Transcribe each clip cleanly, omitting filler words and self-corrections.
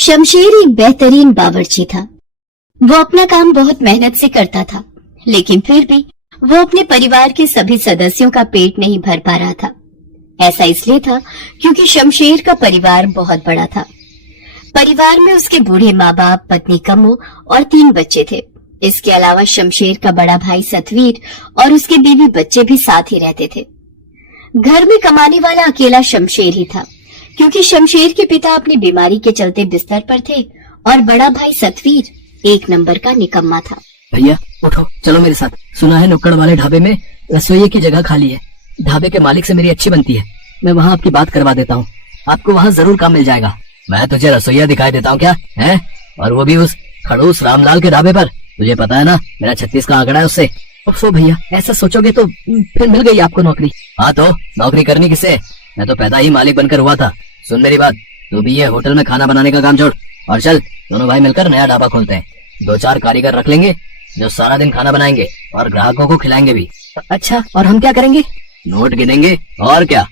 शमशेर एक बेहतरीन बावर्ची था। वो अपना काम बहुत मेहनत से करता था, लेकिन फिर भी वो अपने परिवार के सभी सदस्यों का पेट नहीं भर पा रहा था। ऐसा इसलिए था क्योंकि शमशेर का परिवार बहुत बड़ा था। परिवार में उसके बूढ़े माँ बाप, पत्नी कम्मो और 3 बच्चे थे। इसके अलावा शमशेर का बड़ा भाई सतवीर और उसके बीवी बच्चे भी साथ ही रहते थे। घर में कमाने वाला अकेला शमशेर ही था, क्योंकि शमशेर के पिता अपनी बीमारी के चलते बिस्तर पर थे और बड़ा भाई सतवीर 1 नंबर का निकम्मा था। भैया उठो, चलो मेरे साथ। सुना है नुक्कड़ वाले ढाबे में रसोइये की जगह खाली है। ढाबे के मालिक से मेरी अच्छी बनती है। मैं वहाँ आपकी बात करवा देता हूँ। आपको वहाँ जरूर काम मिल जाएगा। मैं तुझे रसोइया दिखाई देता हूँ क्या है? और वो भी उस खड़ूस रामलाल के ढाबे पर। तुझे पता है ना मेरा 36 का आंकड़ा है उससे। अफसो भैया, ऐसा सोचोगे तो फिर मिल गई आपको नौकरी। हाँ तो नौकरी करनी किससे? मैं तो पैदा ही मालिक बनकर हुआ था। सुन मेरी बात, तू भी ये होटल में खाना बनाने का काम छोड़ और चल, दोनों भाई मिलकर नया ढाबा खोलते हैं। 2-4 कारीगर रख लेंगे जो सारा दिन खाना बनाएंगे और ग्राहकों को खिलाएंगे भी। अच्छा, और हम क्या करेंगे? नोट गिनेंगे और क्या।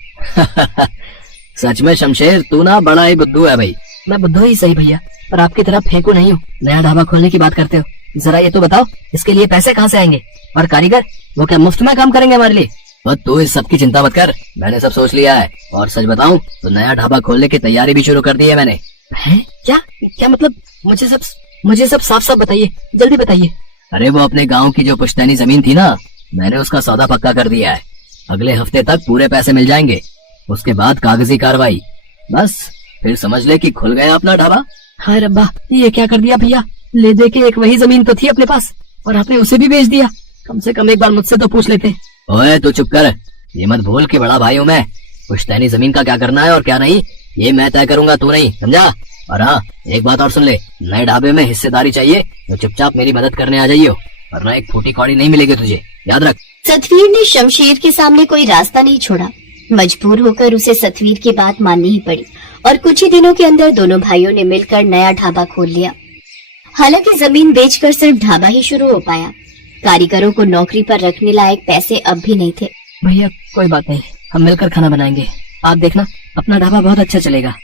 सच में शमशेर, तू ना बड़ा ही बुद्धू है भाई। मैं बुद्धू ही सही भैया, पर आपकी तरह फेंकू नहीं हूँ। नया ढाबा खोलने की बात करते हो, जरा ये तो बताओ इसके लिए पैसे कहाँ से आएंगे? और कारीगर वो क्या मुफ्त में काम करेंगे हमारे लिए? तू इस सब की चिंता मत कर, मैंने सब सोच लिया है। और सच बताऊं तो नया ढाबा खोलने की तैयारी भी शुरू कर दी है मैंने। हैं? क्या मतलब? मुझे सब साफ साफ बताइए, जल्दी बताइए। अरे वो अपने गांव की जो पुश्तैनी जमीन थी ना, मैंने उसका सौदा पक्का कर दिया है। अगले हफ्ते तक पूरे पैसे मिल जाएंगे। उसके बाद कागजी कार्रवाई, बस फिर समझ ले कि खुल गया अपना ढाबा। हाय रब्बा, ये क्या कर दिया भैया? ले दे के एक वही जमीन तो थी अपने पास और आपने उसे भी बेच दिया। कम से कम एक बार मुझसे तो पूछ लेते। ओए तू चुप कर, ये मत भूल कि बड़ा भाई हूँ मैं। पुश्तैनी जमीन का क्या करना है और क्या नहीं, ये मैं तय करूंगा, तू नहीं, समझा? और हाँ, एक बात और सुन ले, नए ढाबे में हिस्सेदारी चाहिए तो चुपचाप मेरी मदद करने आ जाइयो, वरना एक फूटी कौड़ी नहीं मिलेगी तुझे, याद रख। सतवीर ने शमशेर के सामने कोई रास्ता नहीं छोड़ा। मजबूर होकर उसे सतवीर की बात माननी ही पड़ी और कुछ ही दिनों के अंदर दोनों भाइयों ने मिलकर नया ढाबा खोल लिया। हालांकि जमीन बेचकर सिर्फ ढाबा ही शुरू हो पाया। कारीगरों को नौकरी पर रखने लायक पैसे अब भी नहीं थे। भैया कोई बात नहीं, हम मिलकर खाना बनाएंगे। आप देखना, अपना ढाबा बहुत अच्छा चलेगा।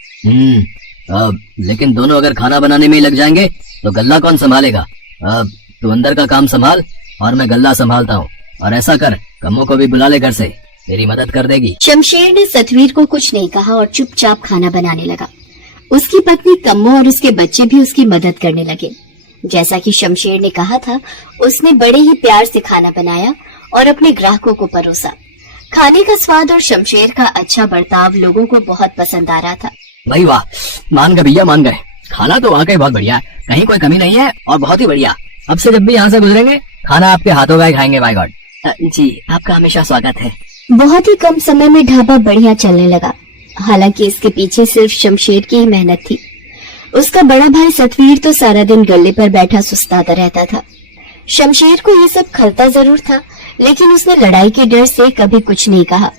अब लेकिन दोनों अगर खाना बनाने में ही लग जाएंगे तो गल्ला कौन संभालेगा? अब तू अंदर का काम संभाल और मैं गल्ला संभालता हूँ। और ऐसा कर, कम्मो को भी बुला ले घर से, तेरी मदद कर देगी। शमशेर ने सतवीर को कुछ नहीं कहा और चुपचाप खाना बनाने लगा। उसकी पत्नी कम्मो और उसके बच्चे भी उसकी मदद करने लगे। जैसा कि शमशेर ने कहा था, उसने बड़े ही प्यार से खाना बनाया और अपने ग्राहकों को परोसा। खाने का स्वाद और शमशेर का अच्छा बर्ताव लोगों को बहुत पसंद आ रहा था। भाई वाह, मान गए भैया, मान गए। खाना तो वाकई बहुत बढ़िया है, कहीं कोई कमी नहीं है और बहुत ही बढ़िया। अब से जब भी यहाँ से गुजरेंगे खाना आपके हाथों का ही खाएंगे। Bye God. जी, आपका हमेशा स्वागत है। बहुत ही कम समय में ढाबा बढ़िया चलने लगा। हालांकि इसके पीछे सिर्फ शमशेर की ही मेहनत थी। उसका बड़ा भाई सतवीर तो सारा दिन गल्ले पर बैठा सुस्ताता रहता था। शमशेर को ये सब खलता जरूर था, लेकिन उसने लड़ाई के डर से कभी कुछ नहीं कहा।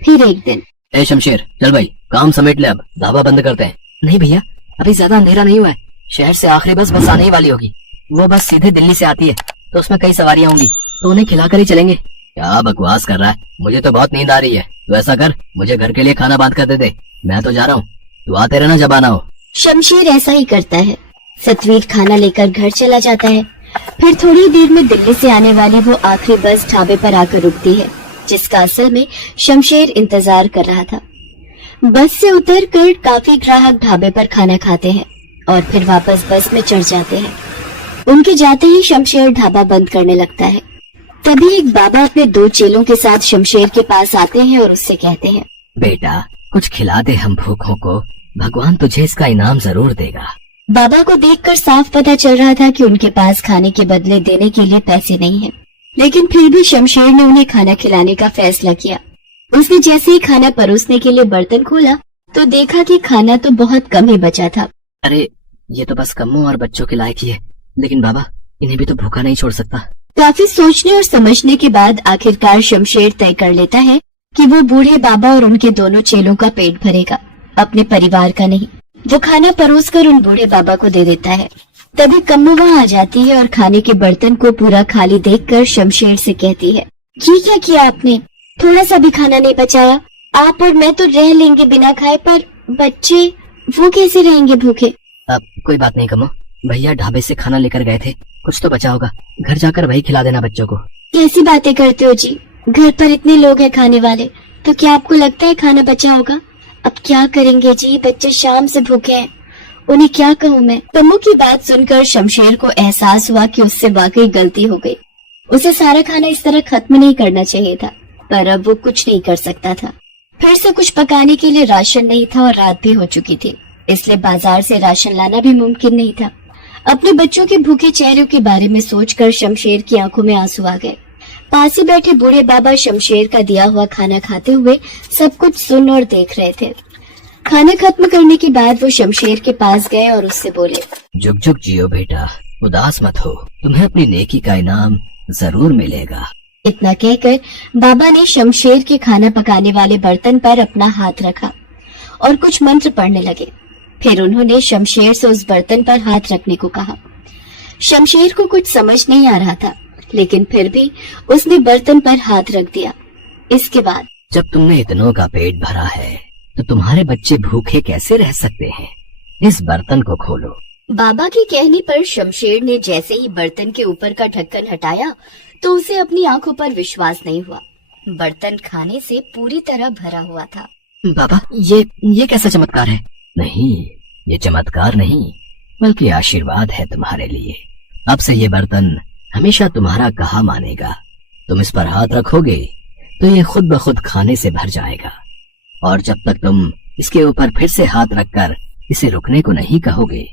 फिर एक दिन, ए शमशेर, चल भाई काम समेट ले, अब ढाबा बंद करते हैं। नहीं भैया, अभी ज्यादा अंधेरा नहीं हुआ है। शहर से आखिरी बस आने ही वाली होगी। वो बस सीधे दिल्ली से आती है, तो उसमें कई सवारियां होंगी, तो उन्हें खिलाकर ही चलेंगे। क्या बकवास कर रहा है, मुझे तो बहुत नींद आ रही है। तो ऐसा कर, मुझे घर के लिए खाना बांध कर दे, मैं तो जा रहा हूँ, तू आते रहना जब आना हो। शमशेर ऐसा ही करता है। सतवीर खाना लेकर घर चला जाता है। फिर थोड़ी देर में दिल्ली से आने वाली वो आखिरी बस ढाबे पर आकर रुकती है, जिसका असल में शमशेर इंतजार कर रहा था। बस से उतरकर काफी ग्राहक ढाबे पर खाना खाते हैं और फिर वापस बस में चढ़ जाते हैं। उनके जाते ही शमशेर ढाबा बंद करने लगता है। तभी एक बाबा अपने 2 चेलों के साथ शमशेर के पास आते हैं और उससे कहते हैं, बेटा कुछ खिला दे हम भूखों को, भगवान तुझे इसका इनाम जरूर देगा। बाबा को देखकर साफ पता चल रहा था कि उनके पास खाने के बदले देने के लिए पैसे नहीं हैं। लेकिन फिर भी शमशेर ने उन्हें खाना खिलाने का फैसला किया। उसने जैसे ही खाना परोसने के लिए बर्तन खोला तो देखा कि खाना तो बहुत कम ही बचा था। अरे ये तो बस कम्मो और बच्चों के लायक ही है, लेकिन बाबा इन्हें भी तो भूखा नहीं छोड़ सकता। काफी सोचने और समझने के बाद आखिरकार शमशेर तय कर लेता है कि वो बूढ़े बाबा और उनके दोनों चेलों का पेट भरेगा, अपने परिवार का नहीं। वो खाना परोस कर उन बूढ़े बाबा को दे देता है। तभी कम्मो वहाँ आ जाती है और खाने के बर्तन को पूरा खाली देखकर शमशेर से कहती है, ये क्या किया आपने? थोड़ा सा भी खाना नहीं बचाया। आप और मैं तो रह लेंगे बिना खाए, पर बच्चे वो कैसे रहेंगे भूखे? अब कोई बात नहीं कमो, भैया ढाबे से खाना लेकर गए थे, कुछ तो बचा होगा, घर जाकर वही खिला देना बच्चों को। कैसी बातें करते हो जी, घर पर इतने लोग हैं खाने वाले, तो क्या आपको लगता है खाना बचा होगा? अब क्या करेंगे जी, बच्चे शाम से भूखे हैं, उन्हें क्या कहूँ मैं। कम्मो की बात सुनकर शमशेर को एहसास हुआ कि उससे वाकई गलती हो गई। उसे सारा खाना इस तरह खत्म नहीं करना चाहिए था, पर अब वो कुछ नहीं कर सकता था। फिर से कुछ पकाने के लिए राशन नहीं था और रात भी हो चुकी थी, इसलिए बाजार से राशन लाना भी मुमकिन नहीं था। अपने बच्चों के भूखे चेहरों के बारे में सोचकर शमशेर की आंखों में आंसू आ गए। पास ही बैठे बूढ़े बाबा शमशेर का दिया हुआ खाना खाते हुए सब कुछ सुन और देख रहे थे। खाना खत्म करने के बाद वो शमशेर के पास गए और उससे बोले, जुग जुग जियो बेटा, उदास मत हो, तुम्हें अपनी नेकी का इनाम जरूर मिलेगा। इतना कहकर बाबा ने शमशेर के खाना पकाने वाले बर्तन पर अपना हाथ रखा और कुछ मंत्र पढ़ने लगे। फिर उन्होंने शमशेर से उस बर्तन पर हाथ रखने को कहा। शमशेर को कुछ समझ नहीं आ रहा था, लेकिन फिर भी उसने बर्तन पर हाथ रख दिया। इसके बाद, जब तुमने इतनों का पेट भरा है तो तुम्हारे बच्चे भूखे कैसे रह सकते हैं, इस बर्तन को खोलो। बाबा के कहने पर शमशेर ने जैसे ही बर्तन के ऊपर का ढक्कन हटाया तो उसे अपनी आंखों पर विश्वास नहीं हुआ। बर्तन खाने से पूरी तरह भरा हुआ था। बाबा, ये कैसा चमत्कार है? नहीं, ये चमत्कार नहीं, बल्कि आशीर्वाद है तुम्हारे लिए। अब से ये बर्तन हमेशा तुम्हारा कहा मानेगा। तुम इस पर हाथ रखोगे तो ये खुद ब खुद खाने से भर जाएगा, और जब तक तुम इसके ऊपर फिर से हाथ रखकर इसे रुकने को नहीं कहोगे,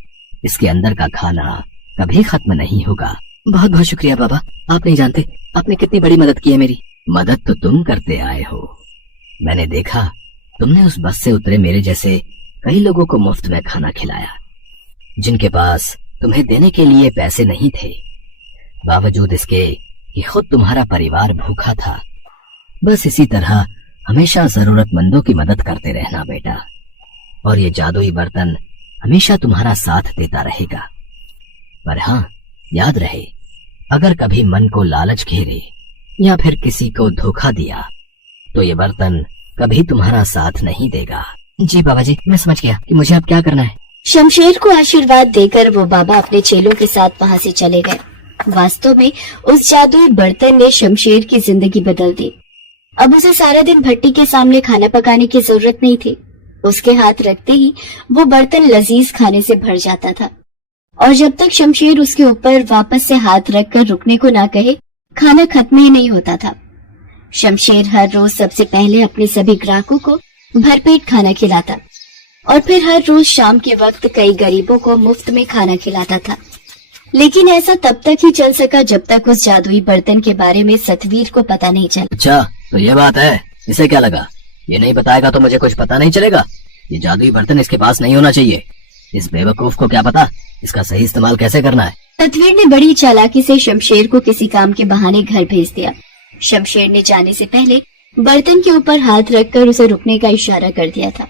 इसके अंदर का खाना कभी खत्म नहीं होगा। बहुत बहुत शुक्रिया बाबा, आप नहीं जानते आपने कितनी बड़ी मदद की है मेरी। मदद तो तुम करते आए हो, मैंने देखा तुमने उस बस से उतरे मेरे जैसे कई लोगों को मुफ्त में खाना खिलाया, जिनके पास तुम्हें देने के लिए पैसे नहीं थे, बावजूद इसके कि खुद तुम्हारा परिवार भूखा था। बस इसी तरह हमेशा जरूरतमंदों की मदद करते रहना बेटा, और ये जादुई बर्तन हमेशा तुम्हारा साथ देता रहेगा। पर हाँ, याद रहे, अगर कभी मन को लालच घेरे या फिर किसी को धोखा दिया तो ये बर्तन कभी तुम्हारा साथ नहीं देगा। जी बाबा जी, मैं समझ गया कि मुझे अब क्या करना है। शमशेर को आशीर्वाद देकर वो बाबा अपने चेलों के साथ वहाँ से चले गए। वास्तव में उस जादुई बर्तन ने शमशेर की जिंदगी बदल दी। अब उसे सारा दिन भट्टी के सामने खाना पकाने की जरूरत नहीं थी। उसके हाथ रखते ही वो बर्तन लजीज खाने से भर जाता था, और जब तक शमशेर उसके ऊपर वापस से हाथ रखकर रुकने को ना कहे, खाना खत्म ही नहीं होता था। शमशेर हर रोज सबसे पहले अपने सभी ग्राहकों को भरपेट खाना खिलाता और फिर हर रोज शाम के वक्त कई गरीबों को मुफ्त में खाना खिलाता था। लेकिन ऐसा तब तक ही चल सका जब तक उस जादुई बर्तन के बारे में सतवीर को पता नहीं चला। अच्छा, तो ये बात है, इसे क्या लगा? ये नहीं बताएगा तो मुझे कुछ पता नहीं चलेगा। ये जादुई बर्तन इसके पास नहीं होना चाहिए। इस बेवकूफ को क्या पता इसका सही इस्तेमाल कैसे करना है। सतवीर ने बड़ी चालाकी से शमशेर को किसी काम के बहाने घर भेज दिया। शमशेर ने जाने से पहले बर्तन के ऊपर हाथ रखकर उसे रुकने का इशारा कर दिया था।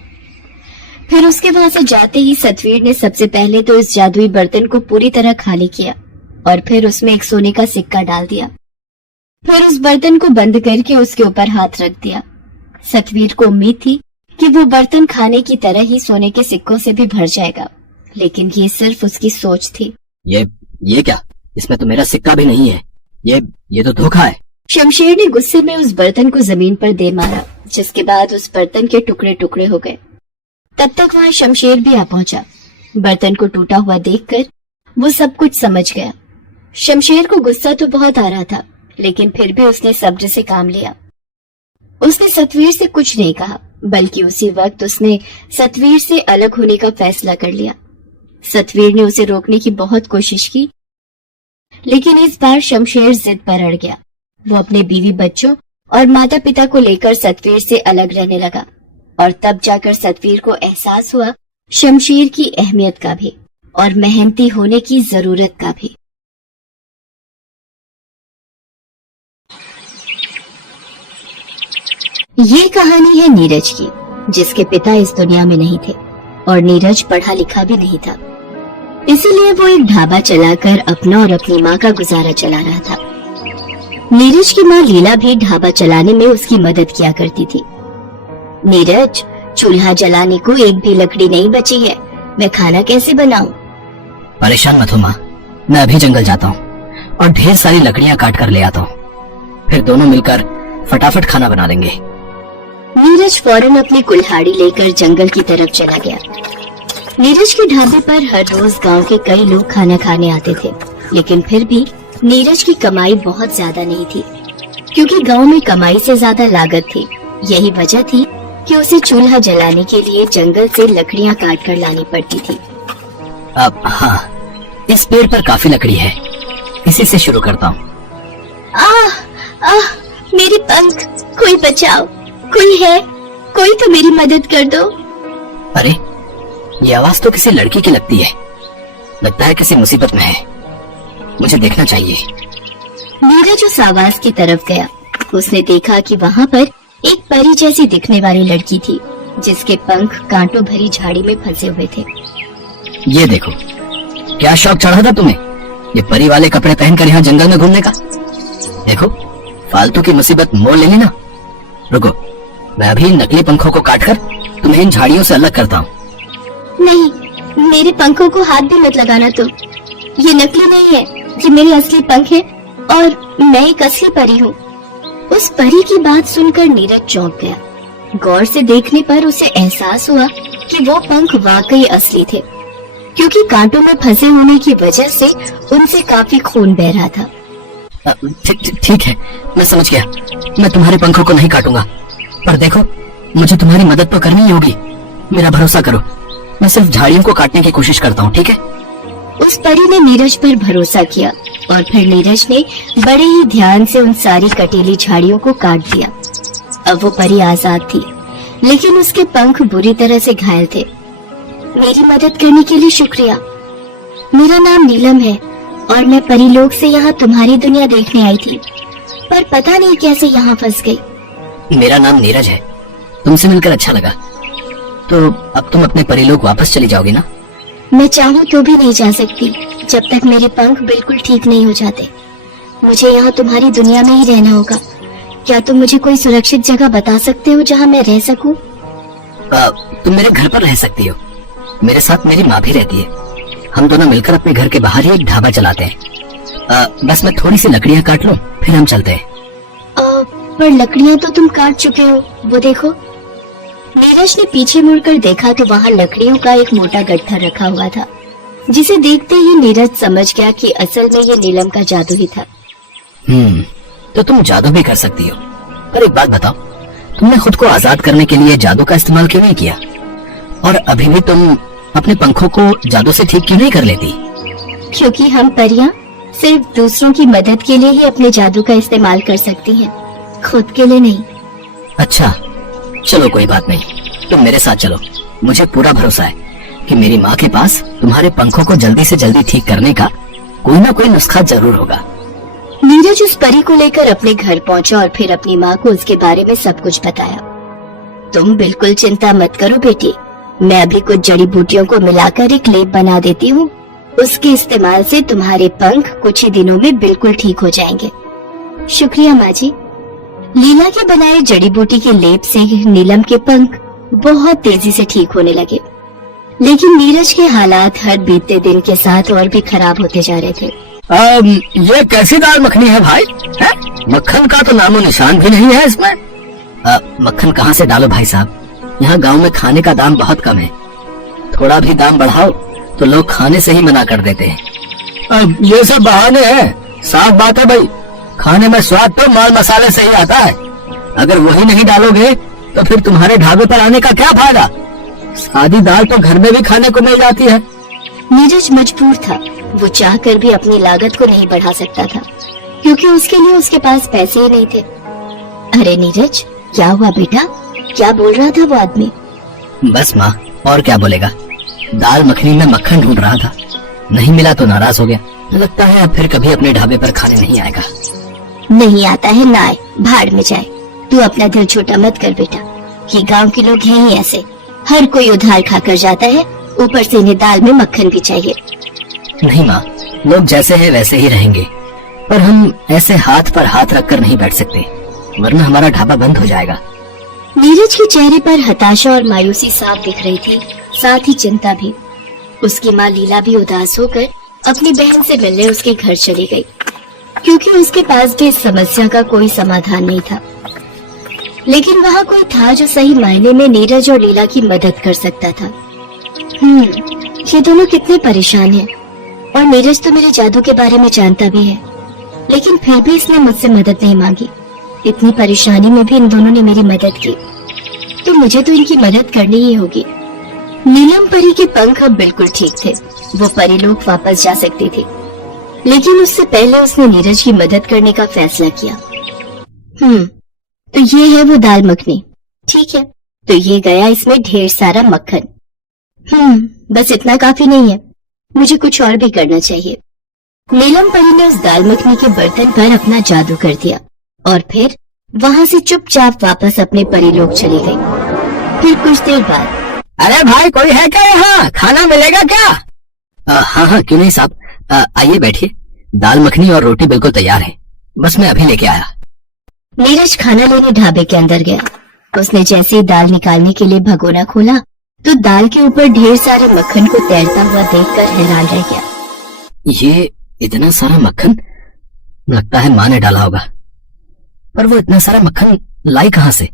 फिर उसके वहां से जाते ही सतवीर ने सबसे पहले तो इस जादुई बर्तन को पूरी तरह खाली किया और फिर उसमें एक सोने का सिक्का डाल दिया। फिर उस बर्तन को बंद करके उसके ऊपर हाथ रख दिया। सतवीर को उम्मीद थी कि वो बर्तन खाने की तरह ही सोने के सिक्कों से भी भर जाएगा, लेकिन ये सिर्फ उसकी सोच थी। ये क्या? इसमें तो मेरा सिक्का भी नहीं है। ये तो धोखा है। शमशेर ने गुस्से में उस बर्तन को जमीन पर दे मारा, जिसके बाद उस बर्तन के टुकड़े टुकड़े हो गए। तब तक वहाँ शमशेर भी आ पहुंचा। बर्तन को टूटा हुआ देखकर वो सब कुछ समझ गया। शमशेर को गुस्सा तो बहुत आ रहा था, लेकिन फिर भी उसने सब्र से काम लिया। उसने सतवीर से कुछ नहीं कहा, बल्कि उसी वक्त उसने सतवीर से अलग होने का फैसला कर लिया। सतवीर ने उसे रोकने की बहुत कोशिश की, लेकिन इस बार शमशेर जिद पर अड़ गया। वो अपने बीवी बच्चों और माता पिता को लेकर सतवीर से अलग रहने लगा, और तब जाकर सतवीर को एहसास हुआ शमशेर की अहमियत का भी और मेहनती होने की जरूरत का भी। ये कहानी है नीरज की, जिसके पिता इस दुनिया में नहीं थे और नीरज पढ़ा लिखा भी नहीं था। इसीलिए वो एक ढाबा चलाकर अपना और अपनी माँ का गुजारा चला रहा था। नीरज की माँ लीला भी ढाबा चलाने में उसकी मदद किया करती थी। नीरज, चूल्हा जलाने को एक भी लकड़ी नहीं बची है, मैं खाना कैसे बनाऊं? परेशान मत हो माँ, मैं अभी जंगल जाता हूँ और ढेर सारी लकड़ियाँ काट कर ले आता हूँ, फिर दोनों मिलकर फटाफट खाना बना लेंगे। नीरज फौरन अपनी कुल्हाड़ी लेकर जंगल की तरफ चला गया। नीरज के ढाबे पर हर रोज गांव के कई लोग खाना खाने आते थे, लेकिन फिर भी नीरज की कमाई बहुत ज्यादा नहीं थी, क्योंकि गांव में कमाई से ज्यादा लागत थी। यही वजह थी कि उसे चूल्हा जलाने के लिए जंगल से लकड़ियां काट कर लानी पड़ती थी। अब हाँ, इस पेड़ पर काफी लकड़ी है, इसी से शुरू करता हूँ। मेरे पंख, कोई बचाओ, कोई है, कोई तो मेरी मदद कर दो। अरे, ये आवाज तो किसी लड़की की लगती है, लगता है किसी मुसीबत में है, मुझे देखना चाहिए। नीरज उस आवाज की तरफ गया। उसने देखा कि वहाँ पर एक परी जैसी दिखने वाली लड़की थी, जिसके पंख कांटों भरी झाड़ी में फंसे हुए थे। ये देखो, क्या शौक चढ़ा था तुम्हें ये परी वाले कपड़े पहनकर यहाँ जंगल में घूमने का? देखो, फालतू की मुसीबत मोल ले लेना। रुको, मैं अभी इन नकली पंखों को काटकर तुम्हें इन झाड़ियों से अलग करता हूँ। नहीं, मेरे पंखों को हाथ भी मत लगाना तुम। ये नकली नहीं है, ये मेरे असली पंख है और मैं एक असली परी हूँ। उस परी की बात सुनकर नीरज चौंक गया। गौर से देखने पर उसे एहसास हुआ कि वो पंख वाकई असली थे, क्योंकि कांटों में फंसे होने की वजह से उनसे काफी खून बह रहा था। ठीक है, मैं समझ गया। मैं तुम्हारे पंखों को नहीं काटूंगा, पर देखो, मुझे तुम्हारी मदद तो करनी ही होगी। मेरा भरोसा करो, मैं सिर्फ झाड़ियों को काटने की कोशिश करता हूँ, ठीक है? उस परी ने नीरज पर भरोसा किया और फिर नीरज ने बड़े ही ध्यान से उन सारी कटीली झाड़ियों को काट दिया। अब वो परी आजाद थी, लेकिन उसके पंख बुरी तरह से घायल थे। मेरी मदद करने के लिए शुक्रिया। मेरा नाम नीलम है और मैं परी लोग से यहाँ तुम्हारी दुनिया देखने आई थी, पर पता नहीं कैसे यहाँ फंस गई। मेरा नाम नीरज है, तुमसे मिलकर अच्छा लगा। तो अब तुम अपने परी लोग वापस चली जाओगी ना? मैं चाहूँ तो भी नहीं जा सकती, जब तक मेरे पंख बिल्कुल ठीक नहीं हो जाते। मुझे यहाँ तुम्हारी दुनिया में ही रहना होगा। क्या तुम मुझे कोई सुरक्षित जगह बता सकते हो जहाँ मैं रह सकूँ? तुम मेरे घर पर रह सकती हो, मेरे साथ मेरी माँ भी रहती है। हम दोनों मिलकर अपने घर के बाहर ही एक ढाबा चलाते हैं। बस मैं थोड़ी सी लकड़ियाँ काट लूँ, फिर हम चलते हैं। पर लकड़ियाँ तो तुम काट चुके हो, वो देखो। नीरज ने पीछे मुड़कर देखा तो वहाँ लकड़ियों का एक मोटा गट्ठर रखा हुआ था, जिसे देखते ही नीरज समझ गया कि असल में ये नीलम का जादू ही था। तो तुम जादू भी कर सकती हो, पर एक बात बताओ, तुमने खुद को आजाद करने के लिए जादू का इस्तेमाल क्यों नहीं किया? और अभी भी तुम अपने पंखों को जादू से ठीक क्यों नहीं कर लेती? क्योंकि हम परियां सिर्फ दूसरों की मदद के लिए ही अपने जादू का इस्तेमाल कर सकती हैं, खुद के लिए नहीं। अच्छा, चलो कोई बात नहीं, तुम मेरे साथ चलो। मुझे पूरा भरोसा है कि मेरी माँ के पास तुम्हारे पंखों को जल्दी से जल्दी ठीक करने का कोई ना कोई नुस्खा जरूर होगा। नीरज उस परी को लेकर अपने घर पहुंचा और फिर अपनी माँ को उसके बारे में सब कुछ बताया। तुम बिल्कुल चिंता मत करो बेटी, मैं अभी कुछ जड़ी बूटियों को मिलाकर एक लेप बना देती हूँ। उसके इस्तेमाल से तुम्हारे पंख कुछ ही दिनों में बिल्कुल ठीक हो जाएंगे। शुक्रिया माँ जी। लीला के बनाए जड़ी बूटी के लेप से नीलम के पंख बहुत तेजी से ठीक होने लगे, लेकिन नीरज के हालात हर बीतते दिन के साथ और भी खराब होते जा रहे थे। ये कैसी दाल मखनी है भाई? है? मक्खन का तो नामो निशान भी नहीं है इसमें। मक्खन कहाँ से डालो भाई साहब, यहाँ गांव में खाने का दाम बहुत कम है। थोड़ा भी दाम बढ़ाओ तो लोग खाने से ही मना कर देते हैं। ये सब बहाने हैं, साफ बात है भाई, खाने में स्वाद तो माल मसाले से ही आता है। अगर वही नहीं डालोगे तो फिर तुम्हारे ढाबे पर आने का क्या फायदा? सादी दाल तो घर में भी खाने को मिल जाती है। नीरज मजबूर था, वो चाहकर भी अपनी लागत को नहीं बढ़ा सकता था, क्योंकि उसके लिए उसके पास पैसे ही नहीं थे। अरे नीरज, क्या हुआ बेटा? क्या बोल रहा था वो आदमी? बस माँ, और क्या बोलेगा, दाल मखनी में मक्खन ढूंढ रहा था, नहीं मिला तो नाराज हो गया। लगता है अब फिर कभी अपने ढाबे पर खाने नहीं आएगा। नहीं आता है ना आए, भाड़ में जाए। तू अपना दिल छोटा मत कर बेटा, ये गांव के लोग हैं ही ऐसे, हर कोई उधार खाकर जाता है, ऊपर से इन्हें दाल में मक्खन भी चाहिए। नहीं माँ, लोग जैसे हैं वैसे ही रहेंगे, पर हम ऐसे हाथ पर हाथ रखकर नहीं बैठ सकते, वरना हमारा ढाबा बंद हो जाएगा। नीरज के चेहरे पर हताशा और मायूसी साफ दिख रही थी, साथ ही चिंता भी। उसकी माँ लीला भी उदास होकर अपनी बहन से मिलने उसके घर चली गई, क्योंकि उसके पास भी इस समस्या का कोई समाधान नहीं था। लेकिन वहाँ कोई था जो सही मायने में नीरज और लीला की मदद कर सकता था। ये दोनों कितने परेशान हैं, और नीरज तो मेरे जादू के बारे में जानता भी है, लेकिन फिर भी इसने मुझसे मदद नहीं मांगी। इतनी परेशानी में भी इन दोनों ने मेरी मदद की, तो मुझे तो इनकी मदद करनी ही होगी। नीलम परी के पंख अब बिल्कुल ठीक थे, वो परीलोक वापस जा सकती थी, लेकिन उससे पहले उसने नीरज की मदद करने का फैसला किया। तो ये है वो दाल मखनी, ठीक है। तो ये गया इसमें ढेर सारा मक्खन। बस इतना काफी नहीं है, मुझे कुछ और भी करना चाहिए। नीलम परी ने उस दाल मखनी के बर्तन पर अपना जादू कर दिया और फिर वहाँ से चुपचाप वापस अपने परीलोक चली गई। फिर कुछ देर बाद, अरे भाई, कोई है क्या यहाँ? खाना मिलेगा क्या? हाँ हाँ, क्यों नहीं साहब, आइए बैठिए। दाल मखनी और रोटी बिल्कुल तैयार है, बस मैं अभी लेके आया। नीरज खाना लेने ढाबे के अंदर गया। उसने जैसे ही दाल निकालने के लिए भगोना खोला तो दाल के ऊपर ढेर सारे मक्खन को तैरता हुआ देखकर हैरान रह गया। ये इतना सारा मक्खन, लगता है माँ ने डाला होगा, पर वो इतना सारा मक्खन लाई कहाँ से?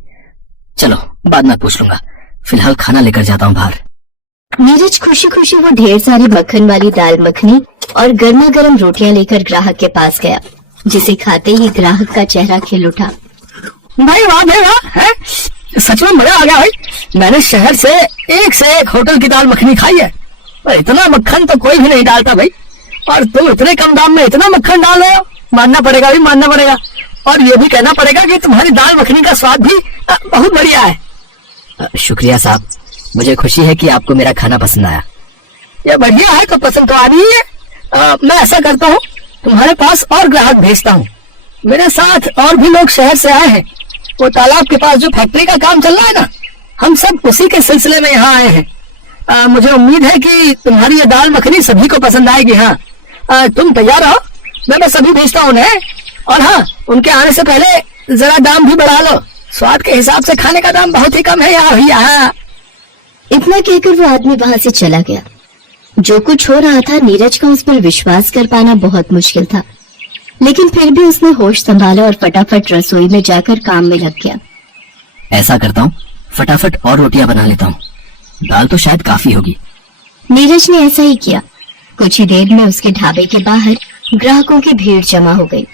चलो बाद में पूछ लूंगा, फिलहाल खाना लेकर जाता हूँ बाहर। नीरज खुशी खुशी वो ढेर सारी मक्खन वाली दाल मखनी और गर्मा गर्म रोटियां लेकर ग्राहक के पास गया, जिसे खाते ही ग्राहक का चेहरा खिल उठा। भाई वाह भाई वाह, है सच में मजा आ गया भाई। मैंने शहर से एक होटल की दाल मखनी खाई है, पर इतना मक्खन तो कोई भी नहीं डालता भाई, और तुम इतने कम दाम में इतना मक्खन डाल रहे हो, मानना पड़ेगा भाई, मानना पड़ेगा। और ये भी कहना पड़ेगा कि तुम्हारी दाल मखनी का स्वाद भी बहुत बढ़िया है। शुक्रिया साहब, मुझे खुशी है कि आपको मेरा खाना पसंद आया। ये बढ़िया है तो पसंद तो आनी ही है। मैं ऐसा करता हूँ, तुम्हारे पास और ग्राहक भेजता हूँ। मेरे साथ और भी लोग शहर से आए हैं, वो तालाब के पास जो फैक्ट्री का काम चल रहा है ना, हम सब उसी के सिलसिले में यहाँ आए हैं। मुझे उम्मीद है कि तुम्हारी ये दाल मखनी सभी को पसंद आएगी। हाँ, तुम तैयार रहो, मैं बस अभी भेजता हूँ उन्हें। और हाँ, उनके आने से पहले जरा दाम भी बढ़ा लो, स्वाद के हिसाब से खाने का दाम बहुत ही कम है यहाँ भैया। इतना कहकर वो आदमी वहाँ से चला गया। जो कुछ हो रहा था, नीरज का उस पर विश्वास कर पाना बहुत मुश्किल था, लेकिन फिर भी उसने होश संभाला और फटाफट रसोई में जाकर काम में लग गया। ऐसा करता हूँ, फटाफट और रोटियां बना लेता हूँ, दाल तो शायद काफी होगी। नीरज ने ऐसा ही किया। कुछ ही देर में उसके ढाबे के बाहर ग्राहकों की भीड़ जमा हो गई।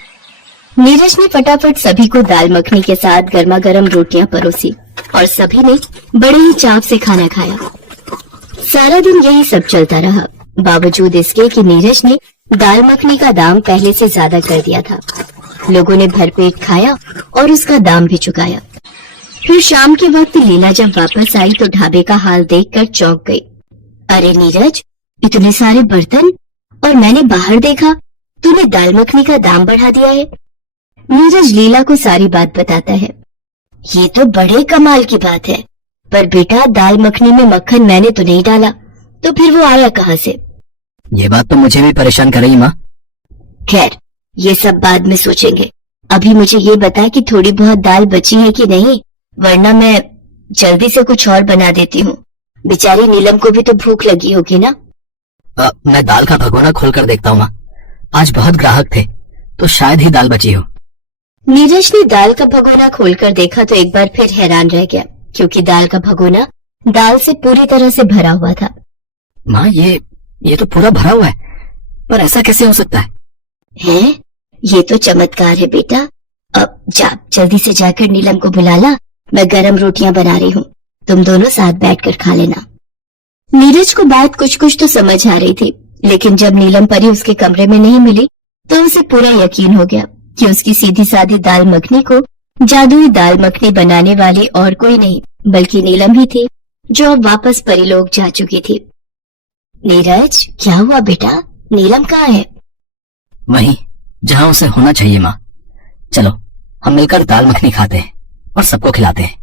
नीरज ने फटाफट सभी को दाल मखनी के साथ गर्मा गर्म रोटियां परोसी और सभी ने बड़े ही चाव से खाना खाया। सारा दिन यही सब चलता रहा, बावजूद इसके कि नीरज ने दाल मखनी का दाम पहले से ज्यादा कर दिया था। लोगों ने भरपेट खाया और उसका दाम भी चुकाया। फिर शाम के वक्त लीला जब वापस आई तो ढाबे का हाल देखकर चौंक गई। अरे नीरज, इतने सारे बर्तन, और मैंने बाहर देखा तूने दाल मखनी का दाम बढ़ा दिया है। नीरज लीला को सारी बात बताता है। ये तो बड़े कमाल की बात है, पर बेटा दाल मखनी में मक्खन मैंने तो नहीं डाला, तो फिर वो आया कहाँ से? ये बात तो मुझे भी परेशान कर रही माँ। खैर, ये सब बाद में सोचेंगे। अभी मुझे ये बता कि थोड़ी बहुत दाल बची है कि नहीं, वरना मैं जल्दी से कुछ और बना देती हूँ। बेचारी नीलम को भी तो भूख लगी होगी ना। मैं दाल का भगोना खोल कर देखता हूँ माँ, आज बहुत ग्राहक थे तो शायद ही दाल बची हो। नीरज ने दाल का भगोना खोलकर देखा तो एक बार फिर हैरान रह गया, क्योंकि दाल का भगोना दाल से पूरी तरह से भरा हुआ था। माँ, ये तो पूरा भरा हुआ है, पर ऐसा कैसे हो सकता है? ये तो चमत्कार है बेटा। अब जा, जल्दी से जाकर नीलम को बुला ला, मैं गरम रोटियां बना रही हूँ, तुम दोनों साथ बैठकर खा लेना। नीरज को बात कुछ कुछ तो समझ आ रही थी, लेकिन जब नीलम परी उसके कमरे में नहीं मिली तो उसे पूरा यकीन हो गया कि उसकी सीधी सादी दाल मखनी को जादुई दाल मखनी बनाने वाली और कोई नहीं बल्कि नीलम ही थी, जो अब वापस परीलोक जा चुकी थी। नीरज, क्या हुआ बेटा? नीलम कहाँ है? वहीं जहाँ उसे होना चाहिए माँ। चलो हम मिलकर दाल मखनी खाते हैं और सबको खिलाते हैं।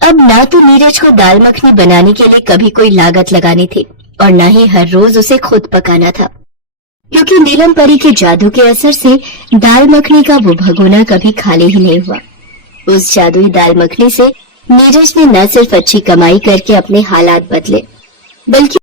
अब ना तो नीरज को दाल मखनी बनाने के लिए कभी कोई लागत लगानी थी और न ही हर रोज उसे खुद पकाना था, क्योंकि नीलम परी के जादू के असर से दाल मखनी का वो भगोना कभी खाली ही नहीं हुआ। उस जादुई दाल मखनी से नीरज ने न सिर्फ अच्छी कमाई करके अपने हालात बदले, बल्कि